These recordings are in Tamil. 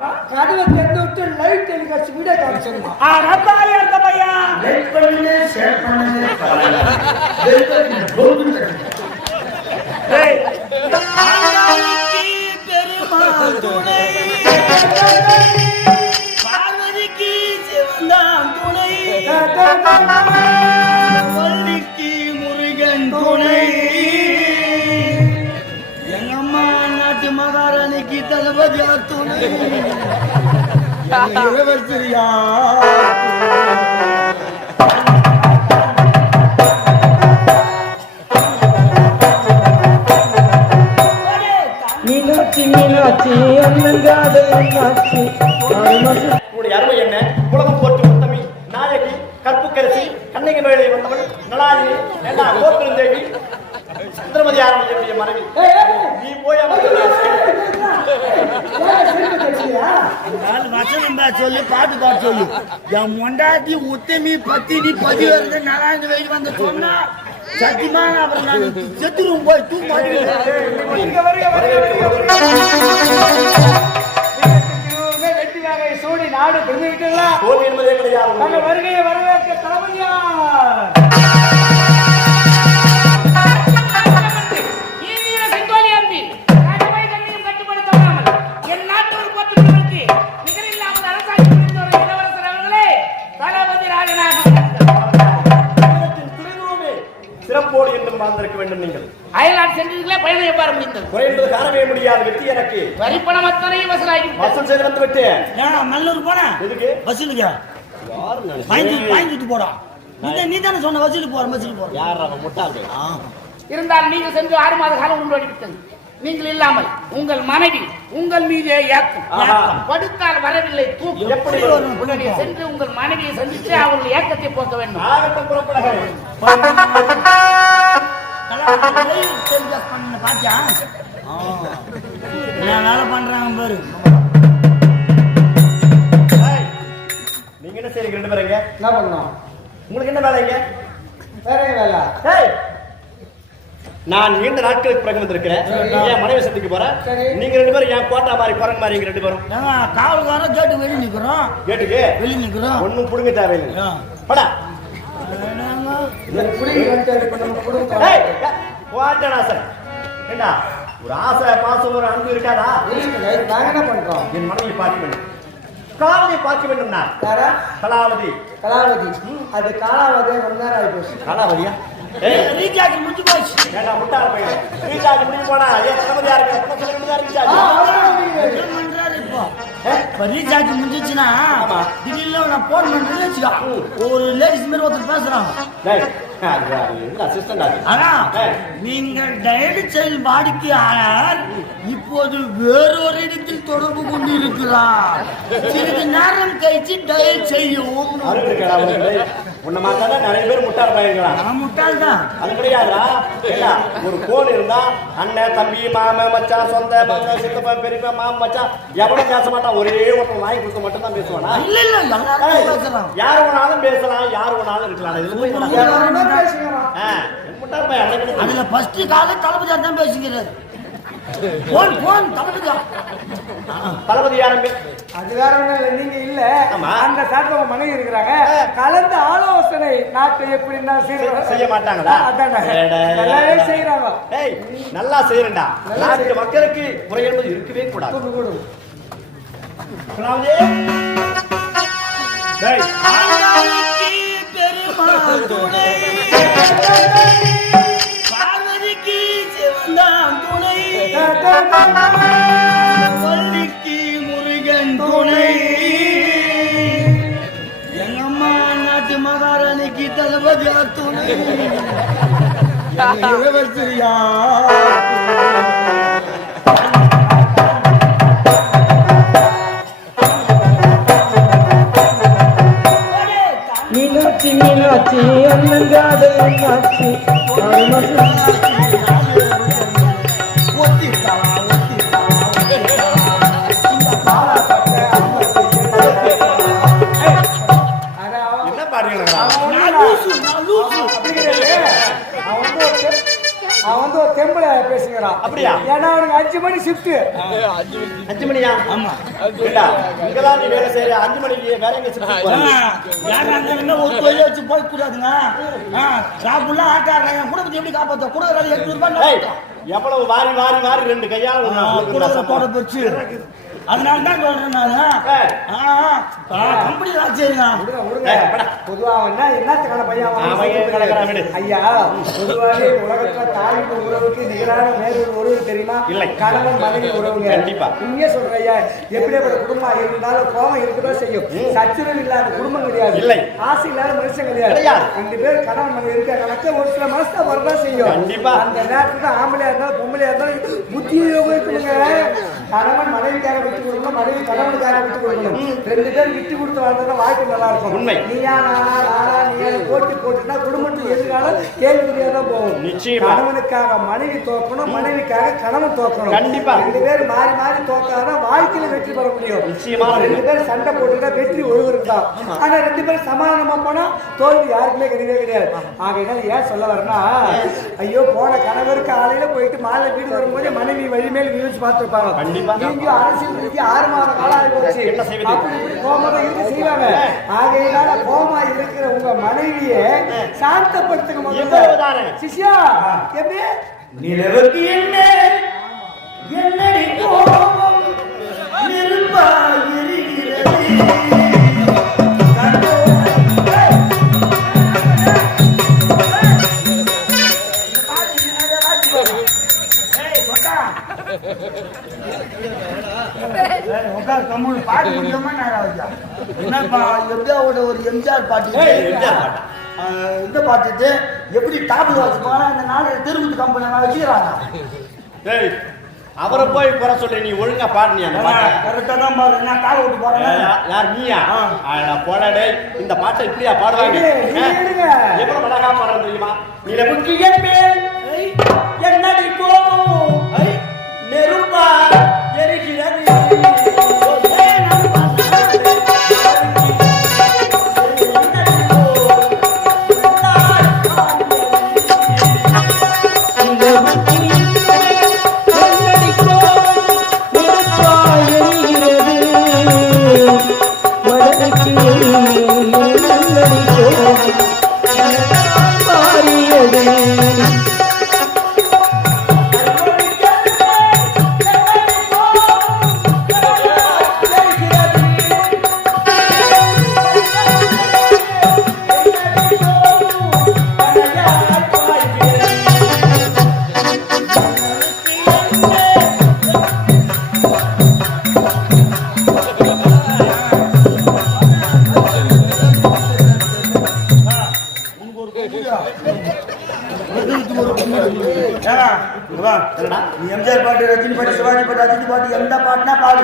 கதவை திறந்து விட்டு லைட் டெலிகாஸ்ட் வீடியோ காமிச்சிருமா ரத்தாலி அந்த பையா லைக் பண்ணுங்க ஷேர் பண்ணுங்க ஏய் பெருமாள் துணை பார்வதிக்கு சிவந்தான் துணை வள்ளிக்கு முருகன் துணை எங்கம்மா நாட்டு மகாராணிக்கு தளபதியா துணை இளவரசியா மீனாட்சி அண்ணங்காத மீனாட்சி உங்களுடைய அருமை என்ன உலகம் போற்றி முத்தமி நாயகி கற்புக்கரசி கண்ணகி வேலை வந்தவள் நலாயினி ஏண்டா கோத்திரம் தேவி சந்திரமதி ஆரம்பிய மனைவி நீ போய் சொல்லி பாட்டு பாட்டு சொல்லு என் மொண்டாட்டி உத்தமி பத்தினி பதி வருது நாராயண வேலி வந்து சொன்னா சத்தியமா அப்புறம் நான் செத்துரும் போய் வெற்றியாக சூடி நாடு தெரிஞ்சுக்கிட்டீங்களா என்பதே கிடையாது வருகையை வரவேற்க தளபதியா சிறப்போடு என்றும் வாழ்ந்திருக்க வேண்டும். நீங்கள் அயல்நாடு சென்றீர்களே பயணம் எவ்வாறு முடிந்தது? குறைந்தது காணவே முடியாது. வெற்றி எனக்கு வரிப்பணம் அத்தனை வசூலாகி வசூல் செய்து வந்து விட்டேன். நல்லூர் போன எதுக்கு வசூலுக்கு வாங்கிட்டு போடா. நீ தானே சொன்ன வசூலுக்கு போற வசூலுக்கு போற யார் அவன் முட்டாள் இருந்தால் நீங்கள் சென்று 6 மாத காலம் உண்டாடிவிட்டது. நீங்கள் இல்லாமல் உங்கள் மனைவி உங்கள் மீதே ஏக்கம் படுத்தால் வரவில்லை தூக்கம் எப்படி உடனே சென்று உங்கள் மனைவியை சந்தித்து அவர்கள் ஏக்கத்தை போக்க வேண்டும். பாத்தியா வேலை பண்றாங்க பாரு. நீங்க என்ன செய்றீங்க ரெண்டு பேரும்? என்ன பண்ணோம்? உங்களுக்கு என்ன வேலைங்க? வேற வேலை. நான் நீண்ட நாட்களுக்கு பிறகு வந்திருக்கிறேன். என் மனைவி சந்திக்க போறேன். நீங்க ரெண்டு பேரும் என் கோட்டா மாதிரி குரங்கு மாதிரி ரெண்டு பேரும் காவல்காரன் கேட்டு வெளியே நிக்கிறோம். கேட்டுக்கு வெளியே நிக்கிறோம். ஒன்னும் புடுங்க தேவையில்லை. படா ஒரு ஆசை பாசம் ஒரு அன்பு இருக்காதா? நாங்க என்ன பண்றோம்? என் மனைவி பார்க்க வேண்டும். கலாவதியை பார்க்க வேண்டும். நான் கலாவதி கலாவதி அது காலாவதி ரொம்ப நேரம் ஆகி போச்சு. கலாவதியா? ரீசார்ஜ் முடிஞ்சு போச்சு. ஏண்டா முட்டாள் பையன், ரீசார்ஜ் முடிஞ்சு போனா ஏன் தளபதியா இருக்க? இப்போ ரீசார்ஜ் முடிஞ்சிச்சுன்னா திடீர்னு நான் போன் பண்ணுறேன்னு வச்சுக்கா ஒரு லேடிஸ் மாதிரி ஒருத்தர் பேசுறாங்க. ஆனா நீங்கள் டயல் செயல்பாடுக்கு ஆனார் இப்போது வேறொரு இடத்தில் தொடர்பு கொண்டு இருக்கிறார். சிறிது நேரம் கழிச்சு டயல் செய்யும். உன்ன மாத்தாதான் நிறைய பேர் முட்டாள் பையங்களா? முட்டாள் தான். அது கிடையாதுடா. ஒரு போன் இருந்தா அண்ணன் தம்பி மாமன் மச்சான் சொந்த சித்தப்பா பெரியப்பா மாமன் மச்சான் எவனும் பேச மாட்டான். ஒரே ஒருத்தன் வாங்கி கொடுக்க மட்டும் தான் பேசுவானா? இல்ல இல்ல எல்லாரும் பேசலாம். யார் வேணாலும் பேசலாம், யார் வேணாலும் இருக்கலாம். அதுல ஃபர்ஸ்ட் கால தளபதியா தான் பேசுகிறாரு. போன் போன் தளபதியா தளபதி யாரும் அது வேற ஒண்ணு நீங்க இல்ல. அந்த சாப்பிட மனைவி இருக்கிறாங்க. கலந்து ஆலோசனை நாட்டை எப்படின்னா செய்ய மாட்டாங்களா? நல்லாவே செய்யறாங்க. நல்லா செய்யறா. நாட்டு மக்களுக்கு முறை என்பது இருக்கவே கூடாது. பார்வதிக்கு சிவந்தான் துணை வள்ளிக்கு முருகன் துணை எங்கம்மா நாட்டு மகாராணிக்கு தளபதியா துணை இளவரசியா மீனாட்சி மீனாட்சி அண்ணங்காத மீனாட்சி என்ன பாருங்க? அவன் வந்து தெம்புல பேசுகிறான். அப்படியா? ஏன்னா அவனுக்கு 5 மணி ஷிஃப்ட். 5 மணியா? ஆமா. ஏண்டா இங்கலாம் நீ வேலை செய்யற 5 மணிக்கு வேற எங்க ஷிஃப்ட் போற? யாரா இருந்தா ஒரு தொழில் வச்சு போய் கூடாதுங்க. சாப்புலாம் ஆட்டாடுறாங்க. குடும்பத்தை எப்படி காப்பாத்த? குடுக்குறது 800 ரூபாய். எவ்வளவு வாரி வாரி வாரி 2 கையால கூட போச்சு. அதனால தான் சொல்றேன் கம்பெனி சரிங்க. பொதுவா என்னத்துக்கான பையன் ஐயா, பொதுவாகவே உலகத்துல தாய்க்கு உறவுக்கு நிகரான வேறொரு உறவு தெரியுமா? இல்லை. கணவன் மனைவி உறவுங்க. கண்டிப்பா. உண்மையே சொல்றேன் ஐயா, எப்படியாப்பட்ட குடும்பம் இருந்தாலும் கோபம் இருக்கதான் செய்யும். சச்சுரல் இல்லாத குடும்பம் கிடையாது. இல்லை. ஆசை இல்லாத மனுஷன் கிடையாது. 2 பேர் கணவன் மனைவி இருக்காங்க, ஒரு சில மனசு வரதான் செய்யும். கண்டிப்பா. அந்த நேரத்துல ஆம்பளையா இருந்தாலும் பொம்பளையா இருந்தாலும் புத்தியை உபயோகிக்கணுங்க. கணவன் மனைவிக்காக விட்டு கொடுக்கணும், மனைவி கணவனுக்காக விட்டு கொடுக்கணும். 2 பேர் விட்டு கொடுத்து வாழ்ந்தா வாழ்க்கை நல்லா இருக்கும். உண்மை. நீயா நானா நானா நீ போட்டி போட்டுனா குடும்பத்துக்கு எதிர்காலம் கேள்விக்குறியா தான் போகும். நிச்சயமா. கணவனுக்காக மனைவி தோக்கணும், மனைவிக்காக கணவன் தோக்கணும். கண்டிப்பா. 2 பேர் மாறி மாறி தோக்காதான் வாழ்க்கையில வெற்றி பெற முடியும். நிச்சயமா. 2 பேர் சண்டை போட்டுட்டா வெற்றி ஒருவருக்கு தான். ஆனா 2 பேரும் சமாதானமா போனா தோல்வி யாருக்குமே கிடையவே கிடையாது. ஆகையினால ஏன் சொல்ல வரேன்னா, ஐயோ போன கணவருக்கு காலையில போயிட்டு மாலை வீடு வரும்போது மனைவி வழிமேல் நியூஸ் பார்த்துருப்பாங்க. கண்டிப்பா. நீங்க அரசியல் ரீதி 6 மாத காலம் ஆகி போச்சு. என்ன செய்வது? அப்படி கோமா இருக்க செய்வாங்க. ஆகையினால கோமா இருக்கிற உங்க மனைவியை சாந்தப்படுத்துங்க முதல்ல. சிஷ்யா எப்படி நிலவுக்கு என்ன என்னடி கோபம் நெருப்பாயிருக்கிறது. பாட்டு முடிஞ்சமா என்னப்பா எப்படியா ஒரு எம்ஜிஆர் பாட்டு இந்த பாட்டு எப்படி டாப்ல வச்சுப்பாங்க இந்த நாடு திருப்பதி கம்பெனி வச்சுக்கிறாங்க. அவரை போய் குறை சொல்ல, நீ ஒழுங்கா பாடுனியா? கரெக்டா தான் பாரு, நான் காலை விட்டு போறேன். யார் நீயா? போடே இந்த பாட்டை இப்படியா பாடுவாங்க? எவ்வளவு அழகா பாடுறது தெரியுமா? நிலவுக்கு என் மேல் என்னடி கோபம் நெருப்பா எரிகிறது. எம்ஜிஆர் பாட்டு, ரஜினி பாட்டு, சிவாஜி பாட்டு, அஜித் பாட்டு, எந்த பாட்டுனா பாடு.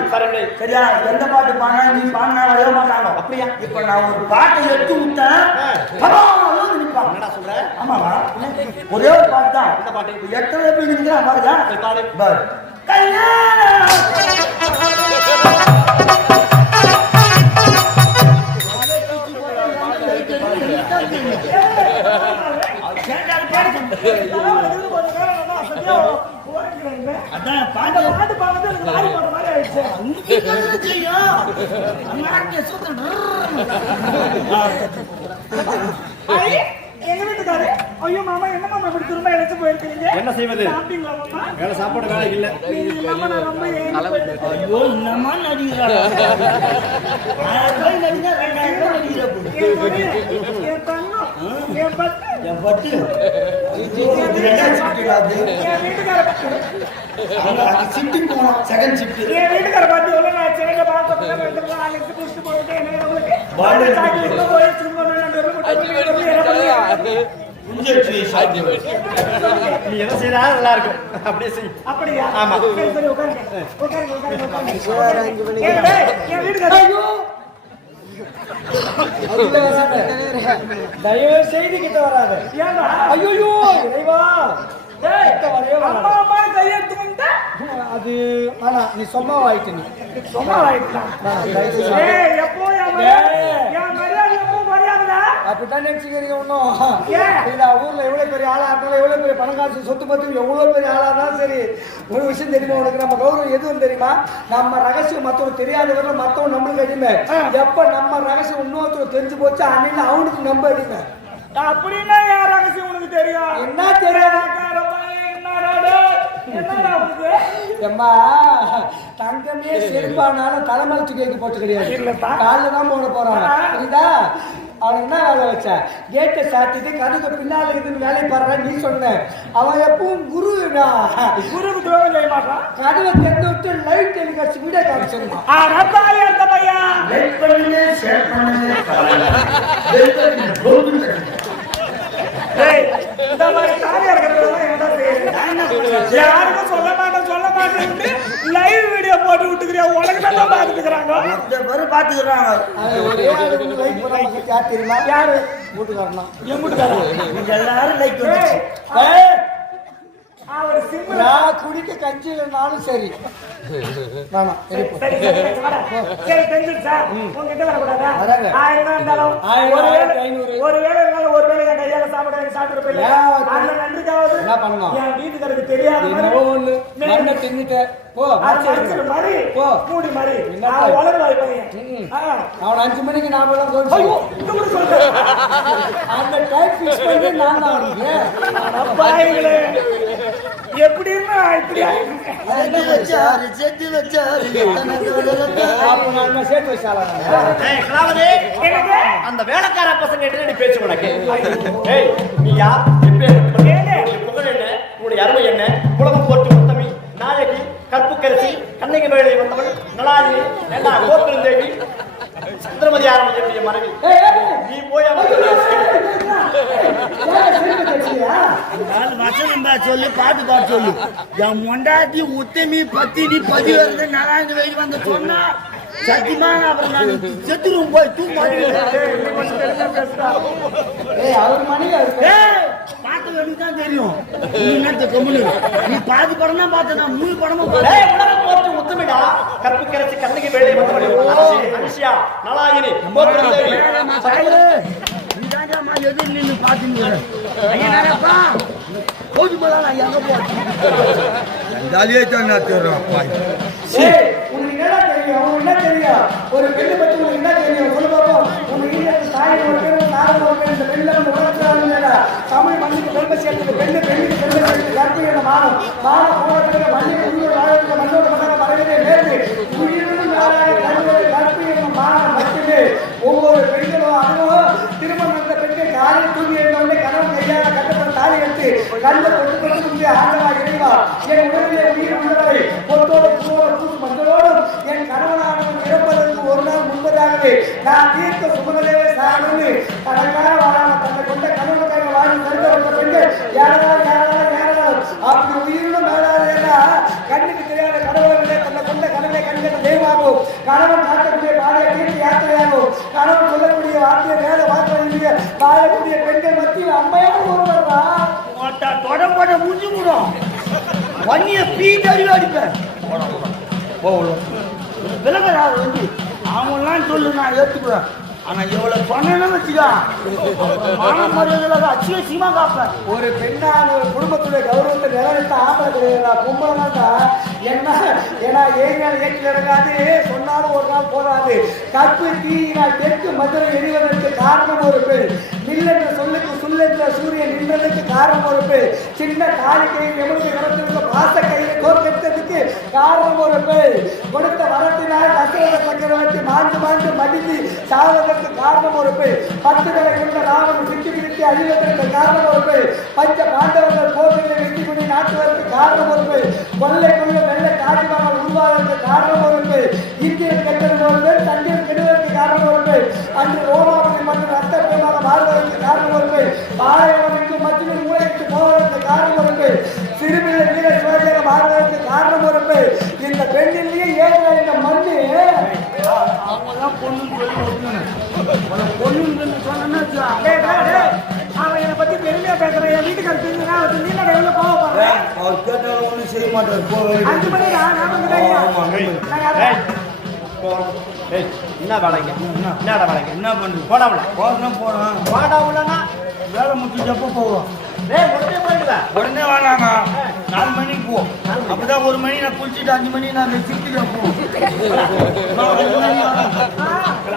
சரியா? எந்த பாட்டு பாடினா நீ பாடினா வரைய மாட்டாங்க. அப்படியா? இப்ப நான் ஒரு பாட்டை எடுத்து விட்டேன், என்னடா சொல்ற? ஆமாவா? ஒரே ஒரு பாட்டு தான். இந்த பாட்டு எத்தனை பேர் இருக்கிறான் பாருங்க. பாரு. கல்யாணம் அதான் பாட்டு பாட்டு பாடுறது எனக்கு லாரி போட்ட மாதிரி ஆயிடுச்சு. எங்க வீட்டுக்காரு, ஐயோ மாமா என்ன மாமா இப்படி திரும்ப இழைச்சு போயிருக்கீங்க? என்ன செய்வது? வேலை சாப்பாடு வேலை இல்ல. ரொம்ப ஐயோ என்னமா நடிக்கிறாரா? 1000 ரூபாய் நடிச்சா 2000 ரூபாய் நடிக்கிறாரு. என் பட்டு ஷிஃப்டிங் போனோம், செகண்ட் ஷிஃப்ட். என் வீட்டுக்கார பார்த்து எவ்வளவு நான் சென்னையில பார்த்து நாளைக்கு குடிச்சு போட்டு என்ன உங்களுக்கு சாக்கி போய் சும்மா நீ என்ன செய்யறா நல்லா இருக்கும். அப்படியே செய். அப்படியா? ஆமா. சரி உட்காருங்க. என் வீட்டுக்கார தயவு செய்து கிட்ட வராது. ஐயோ இறைவா, அது ஆனா நீ சொம்மா ஆயிட்டு, நீ சொம்மா ஆயிட்டு. எப்போ மரியாதை எப்போ மரியாதை அப்படித்தான் நினைச்சுக்கிறீங்க ஒன்றும் ஏன்? இல்ல ஊர்ல எவ்வளவு பெரிய ஆளா இருந்தாலும் எவ்வளவு பெரிய பணக்காசு சொத்து பத்து எவ்வளவு பெரிய ஆளா இருந்தாலும் சரி ஒரு விஷயம் தெரியுமா உனக்கு நம்ம கௌரவம் எதுவும் தெரியுமா நம்ம ரகசியம் மத்தவங்க தெரியாதவரை மத்தவங்க நம்மளுக்கு அடிமை எப்ப நம்ம ரகசியம் இன்னொருத்தர் தெரிஞ்சு போச்சு அன்னைக்கு அவனுக்கு நம்ப அடிமை அப்படின்னா யார் ரகசியம் உனக்கு தெரியும்? என்ன தெரியாது எம்மா தங்கமே செருப்பானாலும் தலைமலை தூக்கி போட்டு கிடையாது காலில் தான் போட போறாங்க புரியுதா அவன் என்ன வேலை வச்ச கேட்டை சாத்திட்டு கதுக்கு பின்னால இருக்குன்னு வேலை பாடுற நீ சொன்ன அவன் எப்பவும் குருடா குருக்கு துரோகம் செய்ய மாட்டான். கதவை திறந்து விட்டு லைட் டெலிகாஸ்ட் வீடியோ காமிச்சிருந்தான் ரத்தாலி அந்த பையன் இந்த மாதிரி தாலியா இருக்கிறதெல்லாம் என்ன செய்யுது? யாருக்கும் சொல்ல மாட்டேன் லைவ் வீடியோ போட்டு விட்டுக்கிறியா? உனக்கு தான் பாத்துக்கிறாங்க பாத்துக்கிறாங்க. ஒரே ஆளுக்கு லைட் போடாம யார் தெரியுமா? யாரு? வீட்டுக்காரனா என் வீட்டுக்காரன் எல்லாரும் லைக் அவர் சிம்பிள். நான் குடிக்க கஞ்சி இல்லைனாலும் சரி வேணாம் சரி தெரிஞ்சிருச்சு சார். உங்ககிட்ட வரக்கூடாதா? வராங்க. 1000 தான் இருந்தாலும் 1000, 500. ஒருவேளை இருந்தாலும் ஒருவேளை என் கையால சாப்பிட்டு போயிடலாம். அந்த நன்றிக்காவது என்ன பண்ணணும்? என் வீட்டுக்காரருக்கு தெரியாத என்னவோ ஒண்ணு மண்ணை தின்னுட்ட போ மாதிரி போ மூடி மாதிரி என்ன வளருவாய் பையன். அவன் 5 மணிக்கு நாம எல்லாம் சொல்றோம் அந்த டைம் ஃபிக்ஸ் பண்ணி நான் தான் பாய்களே எப்படி இருந்தா இப்படி சேர்த்து வச்சாலும் அந்த வேலைக்கார பசங்க என்ன பேச்சு உனக்கு? ஏய், நீ யார்? புகழ் என்ன? உன்னுடைய அருமை என்ன? உலகம் போட்டு முத்தமி நாயகி கற்புக்கரசி கண்ணகி வேலை வந்தவள் நலாயினி ஏண்டா கோப்பெருந்தேவி சந்திரமதி ஆரம்பிச்சிருக்கிய மனைவி நீ போய் சொல்லு பாட்டு பாட்டு சொல்லு. என் மொண்டாட்டி உத்தமி பத்தினி பதி வருது நாலாயிரம் வெயில் வந்து சொன்னா சத்தியமா அப்புறம் நான் செத்துரும் போய் அவர் மணி பார்த்து வேணும்தான் தெரியும். நீ பாதி படம் தான் பார்த்த நான் 3 படமும் உலகம் போட்டு முத்தமிடா கற்புக்கரசி கண்ணகி வேலை வந்தவள் அனுஷியா நலாயினி கோப்பெருந்தேவி எது நின்று பாத்தீங்க போது போதான் நான் எங்க போட்டேன் உனக்கு என்ன தெரியும்? அவனுக்கு என்ன தெரியும்? ஒரு பெண்ணை பத்தி உனக்கு என்ன தெரியும்? சொல்லு பாப்போம். உங்க ஈழத்து தாய் ஒரு பேரும் நாரம் ஒரு பேர் இந்த பெண்ணில் வந்து உலகத்தில் தமிழ் மண்ணுக்கு பெருமை சேர்த்து பெண்ணுக்கு பெருமை சேர்த்து கற்பிக்கிற மானம் போனதுக்கு மண்ணில் உயிர் வாழ்க்கை மண்ணோட மன்னக மறைவதே நேர்ந்து உயிரினும் கற்பிக்கிற மானம் மட்டுமே ஒவ்வொரு பெண்களும் அதுவும் திருமணம் நடந்த பெண்கள் காலையில் தூங்கி எழுந்தவுடனே கணவன் கையால கட்டப்பட்ட தாலி எடுத்து கண்ட கொண்டு முடிய ஆண்டவா இறைவா என் உடலிலே உயிர் உள்ளவரை பொட்டோடு பூவோடு பூ மஞ்சளோடும் என் கணவனானவன் இறப்பதற்கு ஒரு நாள் முன்பதாகவே நான் தீர்க்க சுமகதேவே சாகணும்னு தனக்காக வாழாம தன்னை கொண்ட கணவனுக்காக வாழி தடுக்கப்பட்ட பெண்கள் யாராலும் அப்படி உயிரினும் மேலாதேனா கண்ணுக்கு தெரியாத கடவுளர்களே தன்னை கொண்ட கணவனை கண்கிட்ட தெய்வமாகவும் கணவன் காட்டக்கூடிய பாதையை தீர்த்து யாத்திரையாகவும் கணவன் சொல்லக்கூடிய வார்த்தையை வேலை வார்த்தை வாழக்கூடிய பெண்கள் மத்தியில் அம்மையான ஒருவர்தான் தொடம்போட முடிஞ்சு விடும் வன்னிய பீட்டறிவு அடிப்பேன் விலகராது வந்து அவங்களாம் சொல்லு நான் ஏற்றுக்குவேன். ஆனா எவ்வளவு சொன்னு வச்சுக்கா அச்சியமா காப்பேன். ஒரு பெண்ணான ஒரு குடும்பத்துடைய கௌரவத்தை நிலைநிறுத்த ஆம்பளை கிடையாது பொம்பளைனாட்டா என்ன ஏன்னா ஏறினால் ஏற்றில் இறங்காது சொன்னாலும் ஒரு நாள் போதாது கற்பு தீயினால் தெற்கு மதுரை எரிவதற்கு காரணம் ஒரு பெண் நில்லென்ற சொல்லுக்கு சொல்லென்ற சூரியன் நின்றதுக்கு காரணம் ஒரு பெண் சின்ன தாலி கையில் எவ்வளவு கடத்திருந்த பாச கையை தோற்கடித்ததுக்கு காரணம் ஒரு பெண் கொடுத்த வரத்தினால் தசரத சக்கரவர்த்தி மாண்டு மடித்து சாவதற்கு காரணம் ஒரு பெண் 10 தலை கொண்ட ராவன் விட்டு அழிவதற்கு காரணம் ஒரு பெண் பஞ்ச பாண்டவர்கள் போர்களை வெற்றி கொண்டு நாட்டுவதற்கு காரணம் ஒரு பெண் கொள்ளை வெள்ளை காட்டுவாமல் உருவாவதற்கு காரணம் ஒரு பெண் இந்தியன் கெட்டது ஒரு பெண் தண்ணீர் கெடுவதற்கு காரணம் ஒரு பெண் அன்று ரோமாபுரி மற்றும் ரத்தப்பயமாக மாறுவதற்கு காரணம் ஒரு பெண் பாளையவனுக்கு மத்தியில் மூளைக்கு போவதற்கு காரணம் ஒரு பெண் சிறுமில்லை வீர சுவாதியாக மாறுவதற்கு காரணம் ஒரு பெண் இந்த பெண்ணிலேயே ஏழை இந்த மண்ணு அவங்கதான் பொண்ணு சொன்னா அவன் என்னை பத்தி பெருமையா பேசுறேன். என் வீட்டுக்காரர் தெரிஞ்சுனா நீ எவ்வளவு கோவப்படுறேன். அவர் கேட்டாலும் ஒன்றும் செய்ய மாட்டார் 5 மணி நான் ஏய், என்ன வேலைங்க என்னடா வேலைங்க என்ன பண்ணுது போடாமல போறோம் போறோம் போடாமலன்னா வேலை முடிச்சப்போ போவோம் டேய் உடனே போயிடுவேன் உடனே வாழாங்க 4 மணிக்கு போ அப்பதான் 1 மணி நான் குளிச்சுட்டு 5 மணி நான் சிக்கிட்டு போவோம்